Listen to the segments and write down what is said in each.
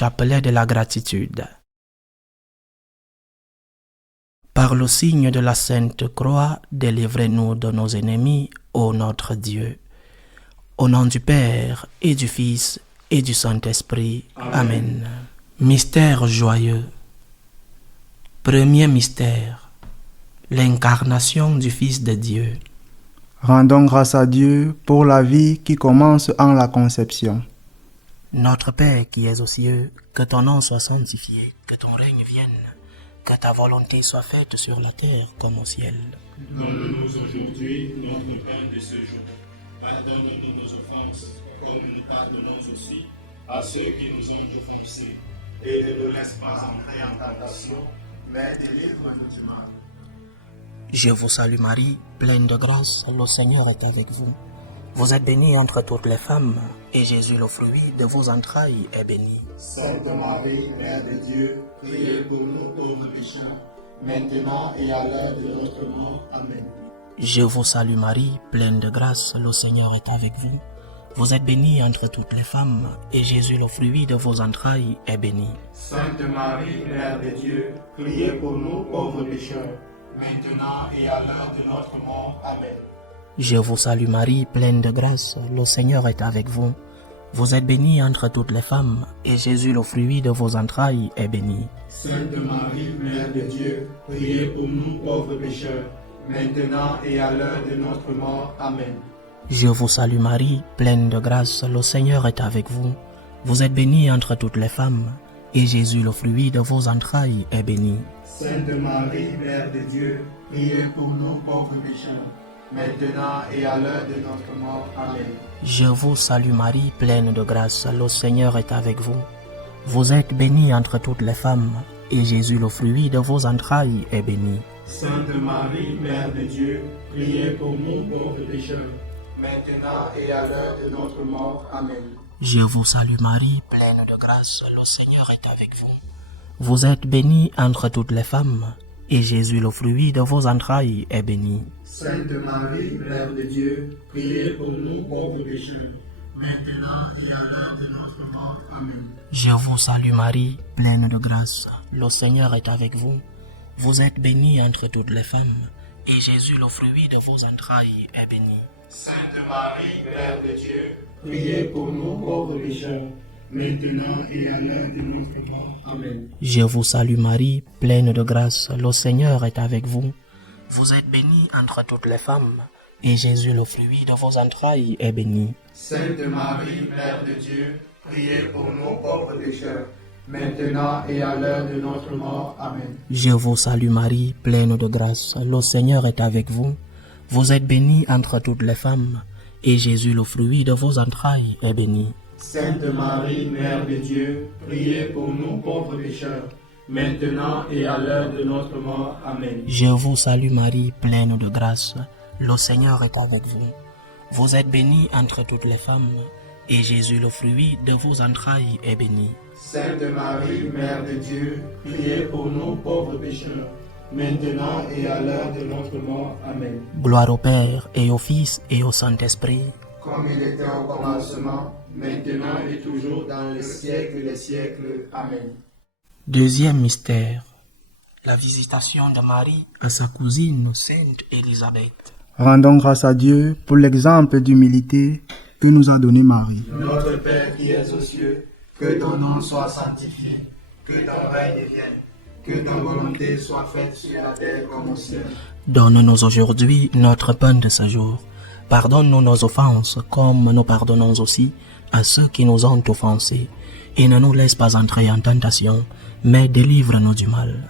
Chapelet de la gratitude. Par le signe de la Sainte Croix, délivrez-nous de nos ennemis, ô notre Dieu. Au nom du Père, et du Fils, et du Saint-Esprit. Amen. Mystère joyeux. Premier mystère. L'incarnation du Fils de Dieu. Rendons grâce à Dieu pour la vie qui commence en la conception. Notre Père qui es aux cieux, que ton nom soit sanctifié, que ton règne vienne, que ta volonté soit faite sur la terre comme au ciel. Donne-nous aujourd'hui notre pain de ce jour. Pardonne-nous nos offenses, comme nous pardonnons aussi à ceux qui nous ont offensés. Et ne nous laisse pas entrer en tentation, mais délivre-nous du mal. Je vous salue Marie, pleine de grâce, le Seigneur est avec vous. Vous êtes bénie entre toutes les femmes, et Jésus, le fruit de vos entrailles, est béni. Sainte Marie, Mère de Dieu, priez pour nous pauvres pécheurs, maintenant et à l'heure de notre mort. Amen. Je vous salue Marie, pleine de grâce, le Seigneur est avec vous. Vous êtes bénie entre toutes les femmes, et Jésus, le fruit de vos entrailles, est béni. Sainte Marie, Mère de Dieu, priez pour nous pauvres pécheurs, maintenant et à l'heure de notre mort. Amen. Je vous salue Marie, pleine de grâce, le Seigneur est avec vous. Vous êtes bénie entre toutes les femmes, et Jésus, le fruit de vos entrailles, est béni. Sainte Marie, Mère de Dieu, priez pour nous pauvres pécheurs, maintenant et à l'heure de notre mort. Amen. Je vous salue Marie, pleine de grâce, le Seigneur est avec vous. Vous êtes bénie entre toutes les femmes, et Jésus, le fruit de vos entrailles, est béni. Sainte Marie, Mère de Dieu, priez pour nous pauvres pécheurs, maintenant et à l'heure de notre mort. Amen. Je vous salue Marie, pleine de grâce, le Seigneur est avec vous. Vous êtes bénie entre toutes les femmes, et Jésus, le fruit de vos entrailles, est béni. Sainte Marie, Mère de Dieu, priez pour nous pauvres pécheurs, maintenant et à l'heure de notre mort. Amen. Je vous salue Marie, pleine de grâce, le Seigneur est avec vous. Vous êtes bénie entre toutes les femmes, et Jésus, le fruit de vos entrailles, est béni. Sainte Marie, Mère de Dieu, priez pour nous pauvres pécheurs, maintenant et à l'heure de notre mort. Amen. Je vous salue Marie, pleine de grâce, le Seigneur est avec vous. Vous êtes bénie entre toutes les femmes, et Jésus, le fruit de vos entrailles, est béni. Sainte Marie, Mère de Dieu, priez pour nous pauvres pécheurs, maintenant et à l'heure de notre mort. Amen. Je vous salue Marie, pleine de grâce, le Seigneur est avec vous. Vous êtes bénie entre toutes les femmes, et Jésus, le fruit de vos entrailles, est béni. Sainte Marie, Mère de Dieu, priez pour nous pauvres pécheurs, maintenant et à l'heure de notre mort. Amen. Je vous salue Marie, pleine de grâce, le Seigneur est avec vous. Vous êtes bénie entre toutes les femmes, et Jésus, le fruit de vos entrailles, est béni. Sainte Marie, Mère de Dieu, priez pour nous pauvres pécheurs, maintenant et à l'heure de notre mort. Amen. Je vous salue Marie, pleine de grâce, le Seigneur est avec vous. Vous êtes bénie entre toutes les femmes, et Jésus, le fruit de vos entrailles, est béni. Sainte Marie, Mère de Dieu, priez pour nous pauvres pécheurs, maintenant et à l'heure de notre mort. Amen. Gloire au Père, et au Fils, et au Saint-Esprit. Comme il était au commencement, maintenant et toujours dans les siècles des siècles. Amen. Deuxième mystère. La visitation de Marie à sa cousine Sainte Élisabeth. Rendons grâce à Dieu pour l'exemple d'humilité que nous a donné Marie. Notre Père qui es aux cieux, que ton nom soit sanctifié, que ton règne vienne, que ta volonté soit faite sur la terre comme au ciel. Donne-nous aujourd'hui notre pain de ce jour. Pardonne-nous nos offenses, comme nous pardonnons aussi à ceux qui nous ont offensés. Et ne nous laisse pas entrer en tentation, mais délivre-nous du mal.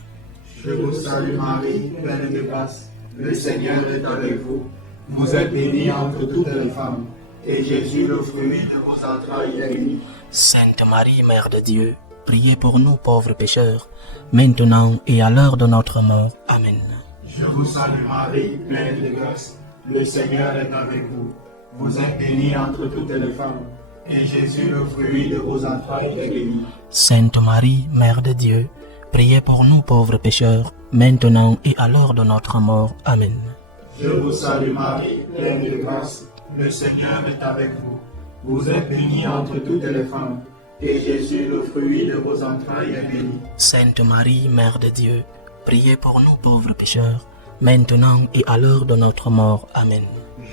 Je vous salue Marie, pleine de grâce, le Seigneur est avec vous. Vous êtes bénie entre toutes les femmes, et Jésus, le fruit de vos entrailles, est béni. Sainte Marie, Mère de Dieu, priez pour nous pauvres pécheurs, maintenant et à l'heure de notre mort. Amen. Je vous salue Marie, pleine de grâce, le Seigneur est avec vous. Vous êtes bénie entre toutes les femmes, et Jésus, le fruit de vos entrailles, est béni. Sainte Marie, Mère de Dieu, priez pour nous pauvres pécheurs, maintenant et à l'heure de notre mort. Amen. Je vous salue Marie, pleine de grâce, le Seigneur est avec vous. Vous êtes bénie entre toutes les femmes, et Jésus, le fruit de vos entrailles, est béni. Sainte Marie, Mère de Dieu, priez pour nous pauvres pécheurs, maintenant et à l'heure de notre mort. Amen.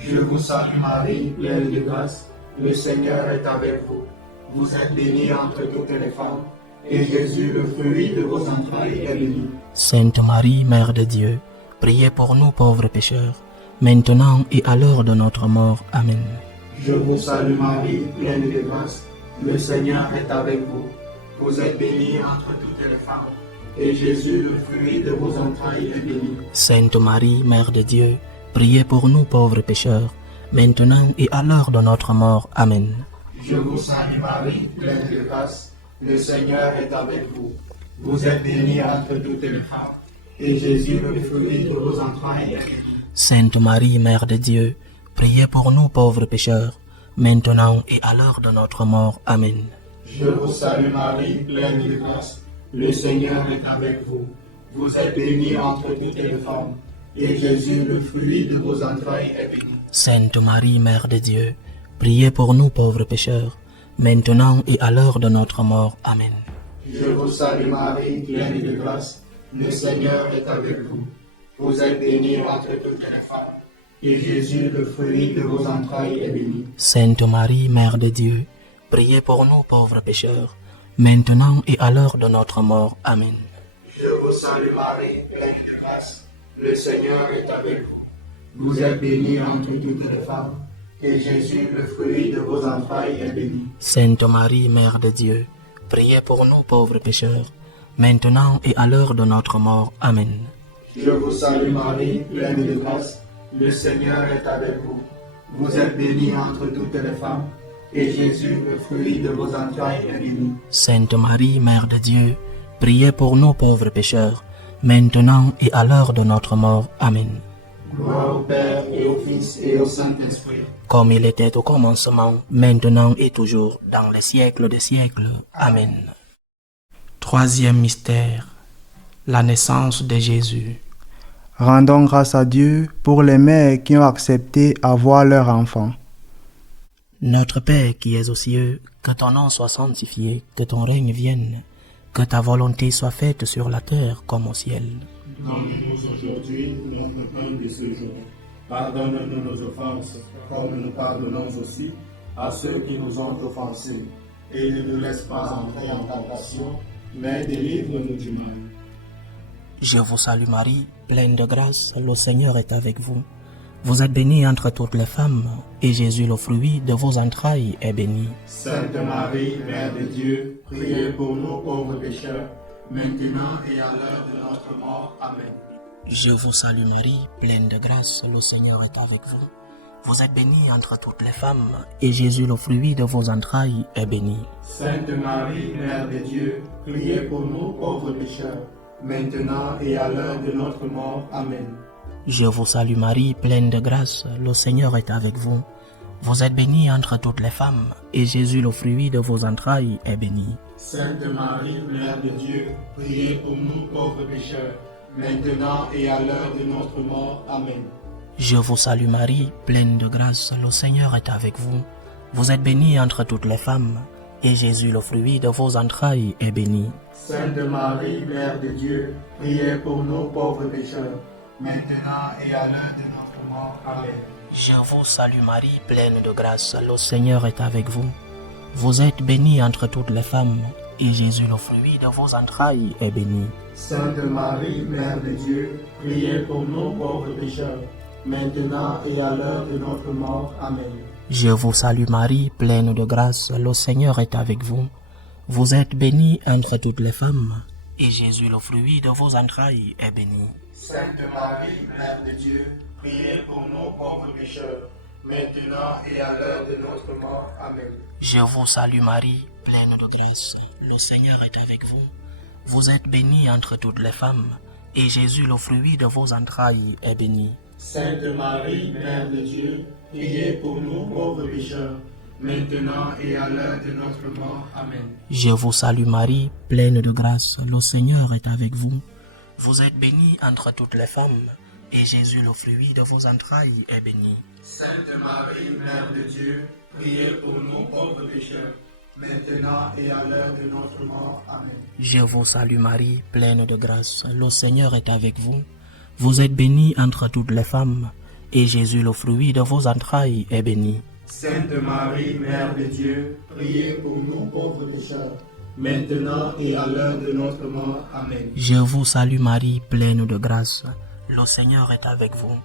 Je vous salue Marie, pleine de grâce, le Seigneur est avec vous. Vous êtes bénie entre toutes les femmes, et Jésus, le fruit de vos entrailles, est béni. Sainte Marie, Mère de Dieu, priez pour nous pauvres pécheurs, maintenant et à l'heure de notre mort. Amen. Je vous salue Marie, pleine de grâce, le Seigneur est avec vous. Vous êtes bénie entre toutes les femmes, et Jésus, le fruit de vos entrailles, est béni. Sainte Marie, Mère de Dieu, priez pour nous pauvres pécheurs, maintenant et à l'heure de notre mort. Amen. Je vous salue Marie, pleine de grâce, le Seigneur est avec vous. Vous êtes bénie entre toutes les femmes, et Jésus, le fruit de vos entrailles, est béni. Sainte Marie, Mère de Dieu, priez pour nous pauvres pécheurs, maintenant et à l'heure de notre mort. Amen. Je vous salue Marie, pleine de grâce, le Seigneur est avec vous. Vous êtes bénie entre toutes les femmes, et Jésus, le fruit de vos entrailles, est béni. Sainte Marie, Mère de Dieu, priez pour nous pauvres pécheurs, maintenant et à l'heure de notre mort. Amen. Je vous salue Marie, pleine de grâce, le Seigneur est avec vous. Vous êtes bénie entre toutes les femmes, et Jésus, le fruit de vos entrailles, est béni. Sainte Marie, Mère de Dieu, priez pour nous pauvres pécheurs, maintenant et à l'heure de notre mort. Amen. Je vous salue Marie, pleine de grâce, le Seigneur est avec vous. Vous êtes bénie entre toutes les femmes, et Jésus, le fruit de vos entrailles, est béni. Sainte Marie, Mère de Dieu, priez pour nous pauvres pécheurs, maintenant et à l'heure de notre mort. Amen. Je vous salue Marie, pleine de grâce, le Seigneur est avec vous. Vous êtes bénie entre toutes les femmes, et Jésus, le fruit de vos entrailles, est béni. Sainte Marie, Mère de Dieu, priez pour nous pauvres pécheurs, maintenant et à l'heure de notre mort. Amen. Gloire au Père et au Fils et au Saint-Esprit. Comme il était au commencement, maintenant et toujours, dans les siècles des siècles. Amen. Troisième mystère, la naissance de Jésus. Rendons grâce à Dieu pour les mères qui ont accepté avoir leur enfant. Notre Père qui es aux cieux, que ton nom soit sanctifié, que ton règne vienne, que ta volonté soit faite sur la terre comme au ciel. Donne-nous aujourd'hui notre pain de ce jour. Pardonne-nous nos offenses, comme nous pardonnons aussi à ceux qui nous ont offensés. Et ne nous laisse pas entrer en tentation, mais délivre-nous du mal. Je vous salue Marie, pleine de grâce, le Seigneur est avec vous. Vous êtes bénie entre toutes les femmes, et Jésus, le fruit de vos entrailles, est béni. Sainte Marie, Mère de Dieu, priez pour nous pauvres pécheurs, maintenant et à l'heure de notre mort. Amen. Je vous salue Marie, pleine de grâce, le Seigneur est avec vous. Vous êtes bénie entre toutes les femmes, et Jésus, le fruit de vos entrailles, est béni. Sainte Marie, Mère de Dieu, priez pour nous pauvres pécheurs, maintenant et à l'heure de notre mort. Amen. Je vous salue Marie, pleine de grâce, le Seigneur est avec vous. Vous êtes bénie entre toutes les femmes, et Jésus, le fruit de vos entrailles, est béni. Sainte Marie, Mère de Dieu, priez pour nous pauvres pécheurs, maintenant et à l'heure de notre mort. Amen. Je vous salue Marie, pleine de grâce, le Seigneur est avec vous. Vous êtes bénie entre toutes les femmes, et Jésus, le fruit de vos entrailles, est béni. Sainte Marie, Mère de Dieu, priez pour nous pauvres pécheurs, maintenant et à l'heure de notre mort. Amen. Je vous salue Marie, pleine de grâce, le Seigneur est avec vous. Vous êtes bénie entre toutes les femmes, et Jésus, le fruit de vos entrailles, est béni. Sainte Marie, Mère de Dieu, priez pour nous pauvres pécheurs, maintenant et à l'heure de notre mort. Amen. Je vous salue Marie, pleine de grâce, le Seigneur est avec vous. Vous êtes bénie entre toutes les femmes, et Jésus, le fruit de vos entrailles, est béni. Sainte Marie, Mère de Dieu, priez pour nous pauvres pécheurs, maintenant et à l'heure de notre mort. Amen. Je vous salue Marie, pleine de grâce, le Seigneur est avec vous. Vous êtes bénie entre toutes les femmes, et Jésus, le fruit de vos entrailles, est béni. Sainte Marie, Mère de Dieu, priez pour nous pauvres pécheurs, maintenant et à l'heure de notre mort. Amen. Je vous salue Marie, pleine de grâce, le Seigneur est avec vous. Vous êtes bénie entre toutes les femmes, et Jésus, le fruit de vos entrailles, est béni. Sainte Marie, Mère de Dieu, priez pour nous pauvres pécheurs, maintenant et à l'heure de notre mort. Amen. Je vous salue Marie, pleine de grâce, le Seigneur est avec vous. Vous êtes bénie entre toutes les femmes, et Jésus, le fruit de vos entrailles, est béni. Sainte Marie, Mère de Dieu, priez pour nous pauvres pécheurs, maintenant et à l'heure de notre mort. Amen. Je vous salue Marie, pleine de grâce, le Seigneur est avec vous.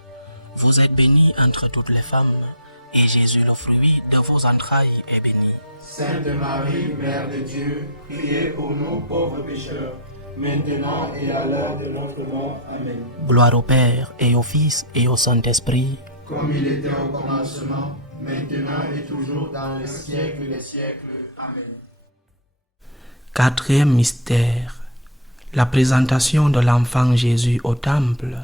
Vous êtes bénie entre toutes les femmes, et Jésus, le fruit de vos entrailles, est béni. Sainte Marie, Mère de Dieu, priez pour nous pauvres pécheurs, maintenant et à l'heure de notre mort. Amen. Gloire au Père, et au Fils, et au Saint-Esprit, Comme il était au commencement, maintenant et toujours dans les siècles des siècles. Amen. Quatrième mystère, la présentation de l'enfant Jésus au temple.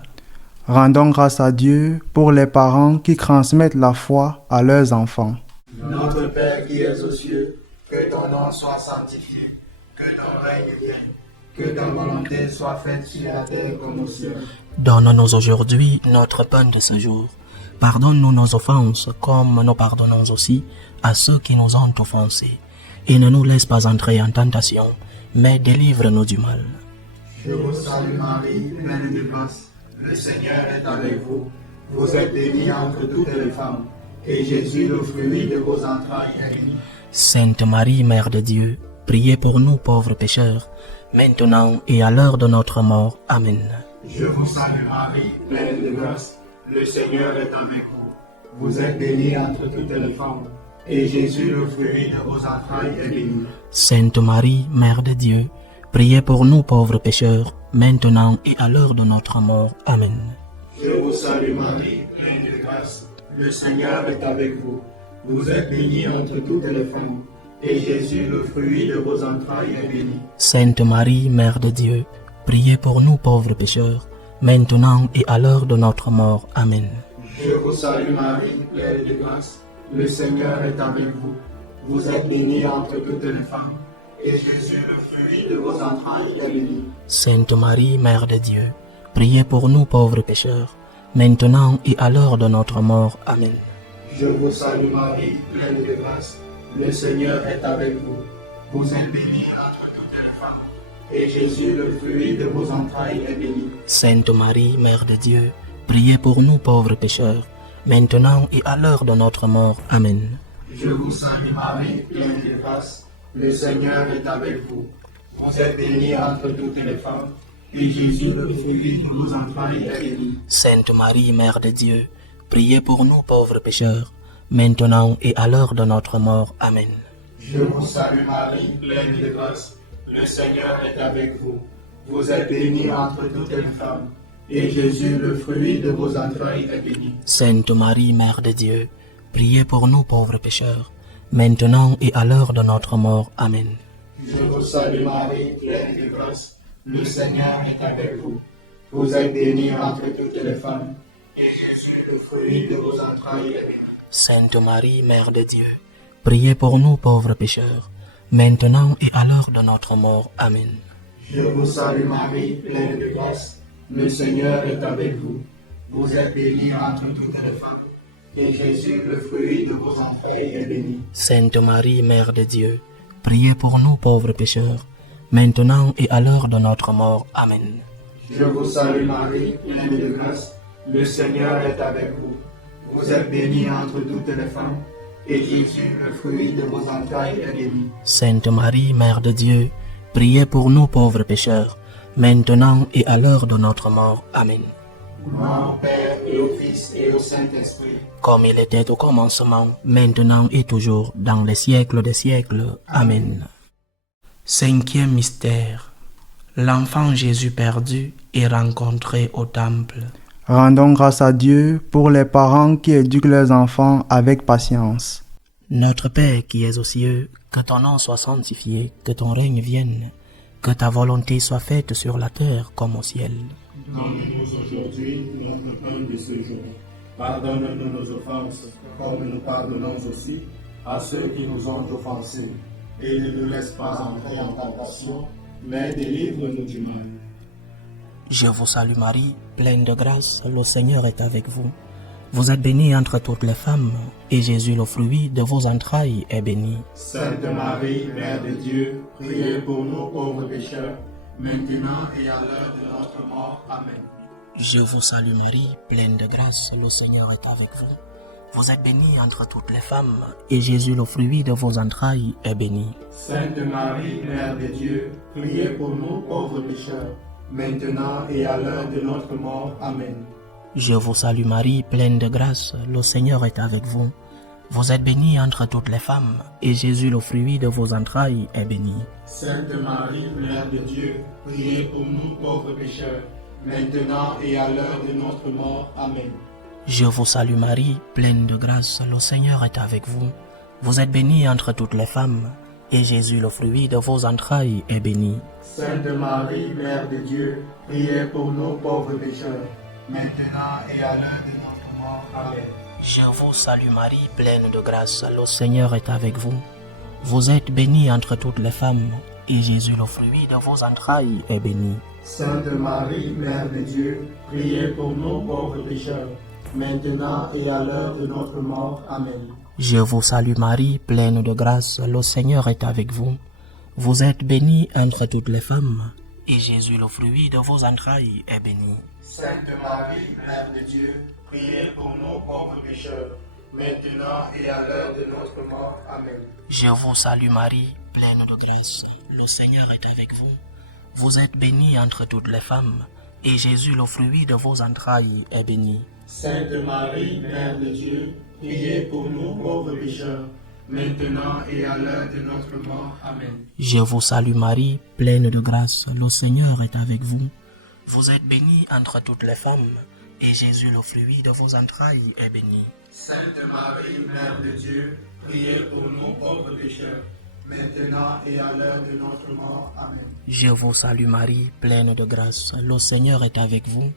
Rendons grâce à Dieu pour les parents qui transmettent la foi à leurs enfants. Notre Père qui es aux cieux, que ton nom soit sanctifié, que ton règne vienne, que ta volonté soit faite sur la terre comme au ciel. Donne-nous aujourd'hui notre pain de ce jour. Pardonne-nous nos offenses, comme nous pardonnons aussi à ceux qui nous ont offensés. Et ne nous laisse pas entrer en tentation, mais délivre-nous du mal. Je vous salue Marie, pleine de grâce. Le Seigneur est avec vous. Vous êtes bénie entre toutes les femmes, et Jésus, le fruit de vos entrailles, est béni. Sainte Marie, Mère de Dieu, priez pour nous pauvres pécheurs, maintenant et à l'heure de notre mort. Amen. Je vous salue Marie, pleine de grâce. Le Seigneur est avec vous. Vous êtes bénie entre toutes les femmes, et Jésus, le fruit de vos entrailles, est béni. Sainte Marie, Mère de Dieu, priez pour nous pauvres pécheurs, maintenant et à l'heure de notre mort. Amen. Je vous salue Marie, pleine de grâce. Le Seigneur est avec vous. Vous êtes bénie entre toutes les femmes, et Jésus, le fruit de vos entrailles, est béni. Sainte Marie, Mère de Dieu, priez pour nous pauvres pécheurs, maintenant et à l'heure de notre mort. Amen. Je vous salue Marie, pleine de grâce. Le Seigneur est avec vous. Vous êtes bénie entre toutes les femmes, et Jésus, le fruit de vos entrailles, est béni. Sainte Marie, Mère de Dieu, priez pour nous pauvres pécheurs, maintenant et à l'heure de notre mort. Amen. Je vous salue Marie, pleine de grâce. Le Seigneur est avec vous. Vous êtes bénie entre toutes les femmes, et Jésus, le fruit de vos entrailles, est béni. Sainte Marie, Mère de Dieu, priez pour nous pauvres pécheurs, maintenant et à l'heure de notre mort. Amen. Je vous salue Marie, pleine de grâce. Le Seigneur est avec vous. Vous êtes bénie entre toutes les femmes, et Jésus, le fruit de vos entrailles, est béni. Sainte Marie, Mère de Dieu, priez pour nous pauvres pécheurs, maintenant et à l'heure de notre mort. Amen. Je vous salue Marie, pleine de grâce. Le Seigneur est avec vous. Vous êtes bénie entre toutes les femmes, et Jésus, le fruit de vos entrailles, est béni. Sainte Marie, Mère de Dieu, priez pour nous pauvres pécheurs, maintenant et à l'heure de notre mort. Amen. Je vous salue Marie, pleine de grâce. Le Seigneur est avec vous. Vous êtes bénie entre toutes les femmes, et Jésus, le fruit de vos entrailles, est béni. Sainte Marie, Mère de Dieu, priez pour nous pauvres pécheurs, maintenant et à l'heure de notre mort. Amen. Je vous salue Marie, pleine de grâce. Le Seigneur est avec vous. Vous êtes bénie entre toutes les femmes, et Jésus, le fruit de vos entrailles, est béni. Sainte Marie, Mère de Dieu, priez pour nous pauvres pécheurs, maintenant et à l'heure de notre mort. Amen. Je vous salue Marie, pleine de grâce. Le Seigneur est avec vous. Vous êtes bénie entre toutes les femmes, et Jésus, le fruit de vos entrailles, est béni. Sainte Marie, Mère de Dieu, priez pour nous pauvres pécheurs, maintenant et à l'heure de notre mort. Amen. Gloire au Père et au Fils et au Saint-Esprit. Comme il était au commencement, maintenant et toujours, dans les siècles des siècles. Amen. Cinquième mystère. L'enfant Jésus perdu est rencontré au temple. Rendons grâce à Dieu pour les parents qui éduquent leurs enfants avec patience. Notre Père qui es aux cieux, que ton nom soit sanctifié, que ton règne vienne, que ta volonté soit faite sur la terre comme au ciel. Donne-nous aujourd'hui notre pain de ce jour. Pardonne-nous nos offenses, comme nous pardonnons aussi à ceux qui nous ont offensés. Et ne nous laisse pas entrer en tentation, mais délivre-nous du mal. Je vous salue Marie, pleine de grâce, le Seigneur est avec vous. Vous êtes bénie entre toutes les femmes, et Jésus, le fruit de vos entrailles, est béni. Sainte Marie, Mère de Dieu, priez pour nous pauvres pécheurs, maintenant et à l'heure de notre mort. Amen. Je vous salue Marie, pleine de grâce, le Seigneur est avec vous. Vous êtes bénie entre toutes les femmes, et Jésus, le fruit de vos entrailles, est béni. Sainte Marie, Mère de Dieu, priez pour nous pauvres pécheurs, maintenant et à l'heure de notre mort. Amen. Je vous salue Marie, pleine de grâce, le Seigneur est avec vous. Vous êtes bénie entre toutes les femmes, et Jésus, le fruit de vos entrailles, est béni. Sainte Marie, Mère de Dieu, priez pour nous pauvres pécheurs, maintenant et à l'heure de notre mort. Amen. Je vous salue Marie, pleine de grâce, le Seigneur est avec vous. Vous êtes bénie entre toutes les femmes, et Jésus, le fruit de vos entrailles, est béni. Sainte Marie, Mère de Dieu, priez pour nous pauvres pécheurs, maintenant et à l'heure de notre mort. Amen. Je vous salue Marie, pleine de grâce, le Seigneur est avec vous. Vous êtes bénie entre toutes les femmes, et Jésus, le fruit de vos entrailles, est béni. Sainte Marie, Mère de Dieu, priez pour nous pauvres pécheurs, maintenant et à l'heure de notre mort. Amen. Je vous salue Marie, pleine de grâce, le Seigneur est avec vous. Vous êtes bénie entre toutes les femmes, et Jésus, le fruit de vos entrailles, est béni. Sainte Marie, Mère de Dieu, priez pour nous pauvres pécheurs, maintenant et à l'heure de notre mort. Amen. Je vous salue Marie, pleine de grâce, le Seigneur est avec vous. Vous êtes bénie entre toutes les femmes, et Jésus, le fruit de vos entrailles, est béni. Sainte Marie, Mère de Dieu, priez pour nous pauvres pécheurs, maintenant et à l'heure de notre mort. Amen. Je vous salue Marie, pleine de grâce, le Seigneur est avec vous. Vous êtes bénie entre toutes les femmes, et Jésus, le fruit de vos entrailles, est béni. Sainte Marie, Mère de Dieu, priez pour nous pauvres pécheurs, maintenant et à l'heure de notre mort. Amen. Je vous salue Marie, pleine de grâce, le Seigneur est avec vous.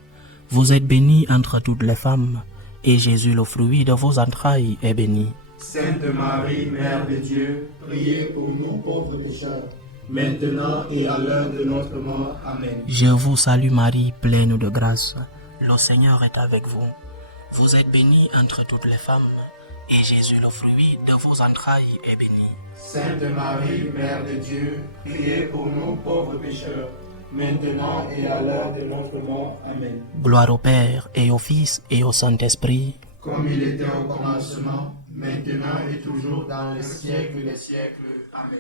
Vous êtes bénie entre toutes les femmes, et Jésus, le fruit de vos entrailles, est béni. Sainte Marie, Mère de Dieu, priez pour nous pauvres pécheurs, maintenant et à l'heure de notre mort. Amen. Je vous salue Marie, pleine de grâce, le Seigneur est avec vous. Vous êtes bénie entre toutes les femmes, et Jésus, le fruit de vos entrailles, est béni. Sainte Marie, Mère de Dieu, priez pour nous pauvres pécheurs, maintenant et à l'heure de notre mort. Amen. Gloire au Père, et au Fils, et au Saint-Esprit, comme il était au commencement, maintenant et toujours dans les siècles des siècles. Amen.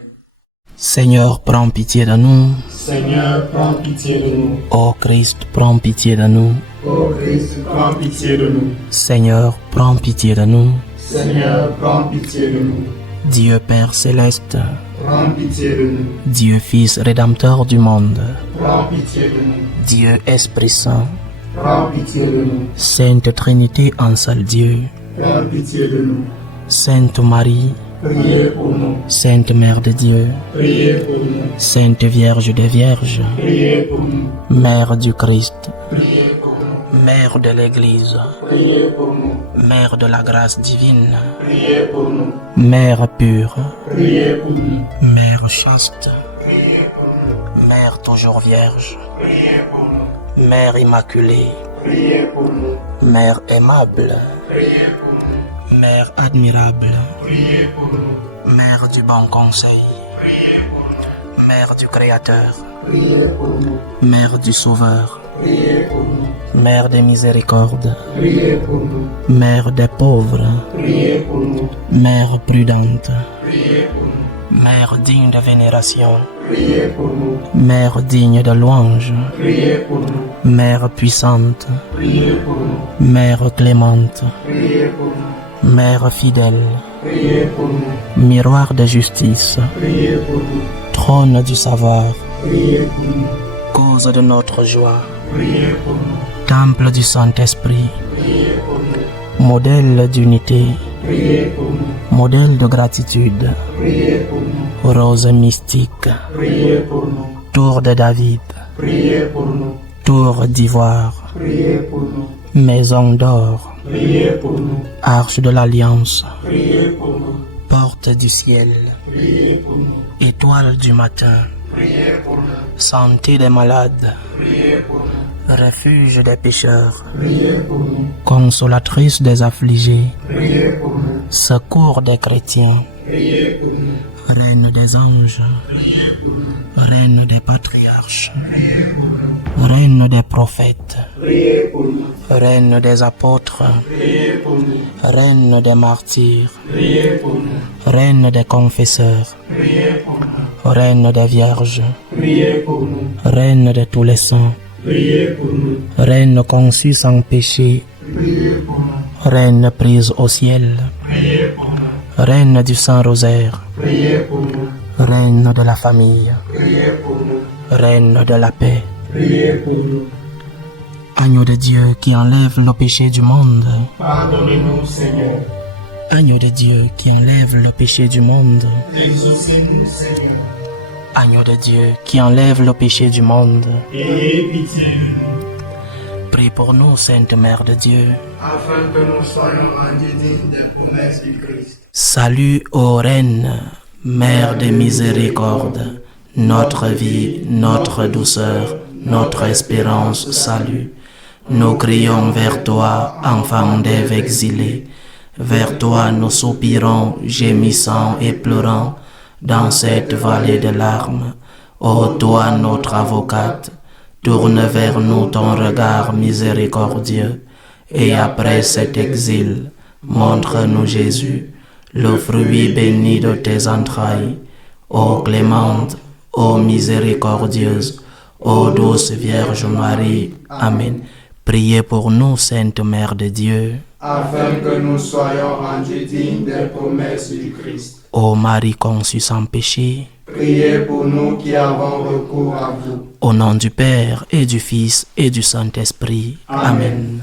Seigneur, prends pitié de nous. Seigneur, prends pitié de nous. Ô Christ, prends pitié de nous. Ô Christ, prends pitié de nous. Seigneur, prends pitié de nous. Seigneur, prends pitié de nous. Dieu Père céleste, Prends pitié de nous. Dieu Fils rédempteur du monde, Prends pitié de nous. Dieu Esprit Saint, Prends pitié de nous. Sainte Trinité en seul Dieu, Prends pitié de nous. Sainte Marie, Priez pour nous. Sainte Mère de Dieu, Priez pour nous. Sainte Vierge des Vierges, Priez pour nous. Mère du Christ, Priez pour nous. Mère de l'Église, Priez pour nous. Mère de la grâce divine, Priez pour nous. Mère pure, Priez pour nous. Mère chaste, Priez pour nous. Mère toujours vierge, Priez pour nous. Mère immaculée, Priez pour nous. Mère aimable, Priez pour nous. Mère admirable, Priez pour nous. Mère du bon conseil, Priez pour nous. Mère du Créateur, Priez pour nous. Mère du Sauveur, Priez pour nous. Mère des miséricordes, Priez pour nous. Mère des pauvres, Priez pour nous. Mère prudente, Priez pour nous. Mère digne de vénération, Priez pour nous. Mère digne de louange, Priez pour nous. Mère puissante, Priez pour nous. Mère clémente, Priez pour nous. Mère fidèle, Priez pour nous. miroir de justice, Priez pour nous. trône du savoir, Priez pour nous. cause de notre joie, Priez pour nous. temple du Saint-Esprit, Priez pour nous. modèle d'unité, Priez pour nous. modèle de gratitude, Priez pour nous. rose mystique, Priez pour nous. tour de David, Priez pour nous. tour d'ivoire, Priez pour nous. maison d'or, Priez pour nous. arche de l'alliance, Priez pour nous. porte du ciel, Priez pour nous. étoile du matin, Priez pour nous. santé des malades, Priez pour nous. refuge des pécheurs, Priez pour nous. consolatrice des affligés, Priez pour nous. secours des chrétiens, Priez pour nous. reine des anges, reine des patriarches, reine des prophètes, Priez pour nous. reine des apôtres, Priez pour nous. reine des martyrs, Priez pour nous. reine des confesseurs, Priez pour nous. reine des vierges, Priez pour nous. reine de tous les saints, Priez pour nous. reine conçue sans péché, Priez pour nous. reine prise au ciel, Priez pour nous. reine du Saint-Rosaire, Priez pour nous. reine de la famille, Priez pour nous. reine de la paix, Priez pour nous. agneau de Dieu qui enlève nos péchés du monde, Pardonnez-nous, Seigneur. agneau de Dieu qui enlève le péché du monde, Exaucez-nous, Seigneur. agneau de Dieu qui enlève le péché du monde, Ayez pitié de nous, prie pour nous, Sainte Mère de Dieu. afin que nous soyons rendus dignes des promesses du Christ. Salut ô Reine, Mère de miséricorde, notre vie, notre douceur, notre espérance, salut. Nous crions vers toi, enfant d'Ève exilée. Vers toi nous soupirons, gémissant et pleurant, dans cette vallée de larmes. Ô toi notre avocate, tourne vers nous ton regard miséricordieux, et après cet exil, montre-nous Jésus, le fruit béni de tes entrailles. Ô clémente, ô miséricordieuse, ô douce Vierge Marie. Amen. Priez pour nous, Sainte Mère de Dieu. Afin que nous soyons rendus dignes des promesses du Christ. Ô Marie conçue sans péché, Priez pour nous qui avons recours à vous. au nom du Père et du Fils et du Saint-Esprit. Amen.